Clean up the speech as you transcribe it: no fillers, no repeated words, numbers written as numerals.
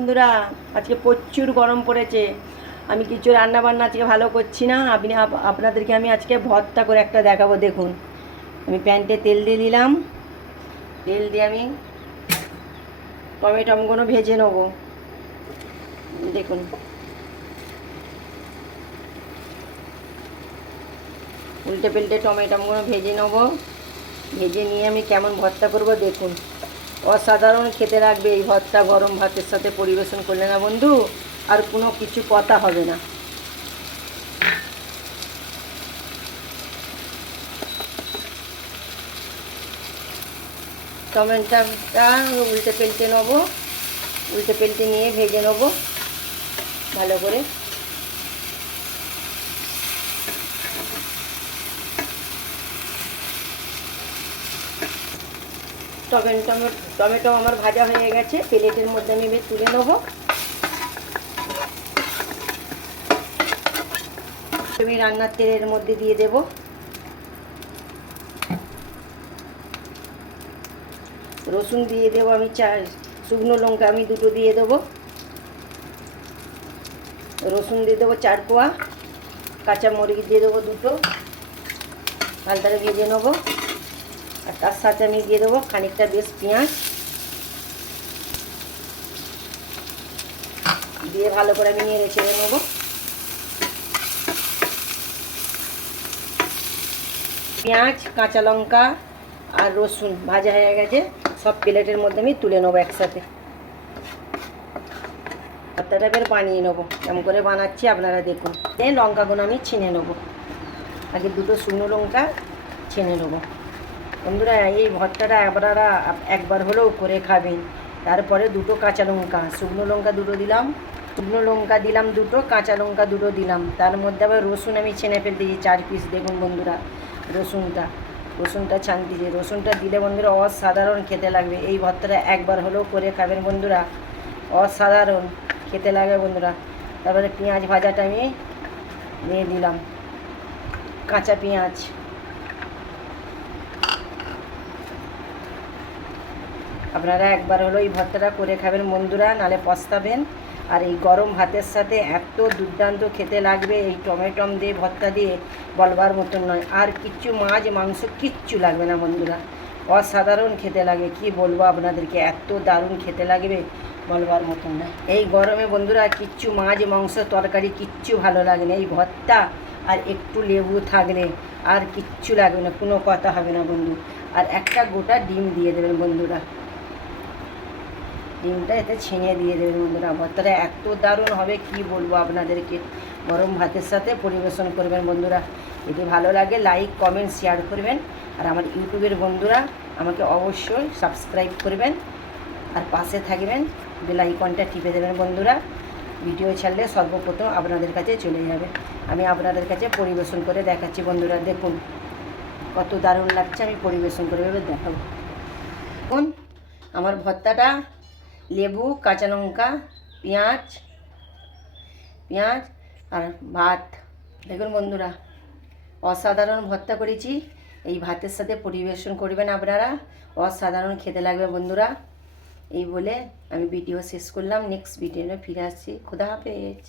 বন্ধুরা, আজকে প্রচুর গরম পড়েছে। আমি কিছু রান্না বান্না আজকে ভালো করছি না। আপনাদেরকে আমি আজকে ভর্তা করে একটা দেখাবো। দেখুন, আমি প্যান্টে তেল দিয়ে দিলাম। তেল দিয়ে আমি টমেটোগুলো ভেজে নেব। দেখুন, উল্টে পাল্টে টমেটোগুলো ভেজে নেব। ভেজে নিয়ে আমি কেমন ভর্তা করব দেখুন। অসাধারণ খেতে লাগবে এই ভর্তা। গরম ভাতের সাথে পরিবেশন করলে না বন্ধু আর কোনো কিছু কথা হবে না। টমেটোটা উল্টে পাল্টে নেবো। উল্টে পাল্টে নিয়ে ভেজে নেবো ভালো করে। টমেটো আমার ভাজা হয়ে গেছে। প্লেটের মধ্যে আমি তুলে নেবো। আমি রান্নার তেলের মধ্যে দিয়ে দেব। রসুন দিয়ে দেবো আমি শুকনো লঙ্কা আমি দুটো দিয়ে দেবো। রসুন দিয়ে দেবো 4 কোয়া। কাঁচা মরিচ দিয়ে দেবো দুটো। হালকা ভেজে নেবো। আর তার সাথে আমি দিয়ে দেবো খানিকটা বেশ পেঁয়াজ দিয়ে ভালো করে আমি নেড়ে চেড়ে নেবো। পেঁয়াজ, কাঁচা লঙ্কা আর রসুন ভাজা হয়ে গেছে। সব প্লেটের মধ্যে আমি তুলে নেবো একসাথে। ভর্তাটা বের বানিয়ে নেবো। কেমন করে বানাচ্ছি আপনারা দেখুন। এই লঙ্কাগুলো আমি ছিনে নেবো। আগে দুটো শুকনো লঙ্কা ছিনে নেবো। বন্ধুরা, এই ভর্তাটা আপনারা একবার হলেও করে খাবেন। তারপরে দুটো কাঁচা লঙ্কা, শুকনো লঙ্কা দুটো দিলাম, শুকনো লঙ্কা দিলাম দুটো, কাঁচা লঙ্কা দুটো দিলাম। তার মধ্যে আবার রসুন আমি ছেনে ফেলতে দিই 4 পিস। দেখুন বন্ধুরা, রসুনটা ছানতে দিই। রসুনটা দিলে বন্ধুরা অসাধারণ খেতে লাগবে। এই ভর্তাটা একবার হলেও করে খাবেন বন্ধুরা, অসাধারণ খেতে লাগে বন্ধুরা। তারপরে পেঁয়াজ ভাজাটা আমি দিয়ে দিলাম, কাঁচা পেঁয়াজ। আপনারা একবার হলো এই ভর্তাটা করে খাবেন বন্ধুরা, নালে পস্তাবেন। আর এই গরম ভাতের সাথে এত দুর্দান্ত খেতে লাগবে এই টমেটম দিয়ে ভর্তা দিয়ে, বলবার মতন নয়। আর কিচ্ছু মাছ মাংস কিচ্ছু লাগবে না বন্ধুরা, অসাধারণ খেতে লাগে। কি বলবো আপনাদেরকে, এত দারুণ খেতে লাগবে বলবার মতন নয়। এই গরমে বন্ধুরা কিচ্ছু মাছ মাংস তরকারি কিচ্ছু ভালো লাগে না। এই ভর্তা আর একটু লেবু থাকলে আর কিচ্ছু লাগবে না, কোনো কথা হবে না বন্ধু। আর একটা গোটা ডিম দিয়ে দেবেন বন্ধুরা। ডিমটা এতে ছিঁড়ে দিয়ে দেবেন বন্ধুরা। ভর্তাটা এত দারুণ হবে কি বলবো আপনাদেরকে। গরম ভাতের সাথে পরিবেশন করবেন বন্ধুরা। যদি ভালো লাগে লাইক কমেন্ট শেয়ার করবেন। আর আমার ইউটিউবের বন্ধুরা আমাকে অবশ্যই সাবস্ক্রাইব করবেন আর পাশে থাকবেন, বেল আইকনটা টিপে দেবেন বন্ধুরা। ভিডিও ছাড়লে সর্বপ্রথম আপনাদের কাছে চলে যাবে। আমি আপনাদের কাছে পরিবেশন করে দেখাচ্ছি বন্ধুরা। দেখুন কত দারুণ লাগছে। আমি পরিবেশন করে দেখাবো। দেখুন আমার ভর্তাটা, লেবু, কাঁচা লঙ্কা, পেঁয়াজ আর ভাত। দেখুন বন্ধুরা অসাধারণ ভর্তা করেছি। এই ভাতের সাথে পরিবেশন করবেন আপনারা, অসাধারণ খেতে লাগবে বন্ধুরা। এই বলে আমি ভিডিও শেষ করলাম। নেক্সট ভিডিও ফিরে আসছি। খোদা হাফেজ।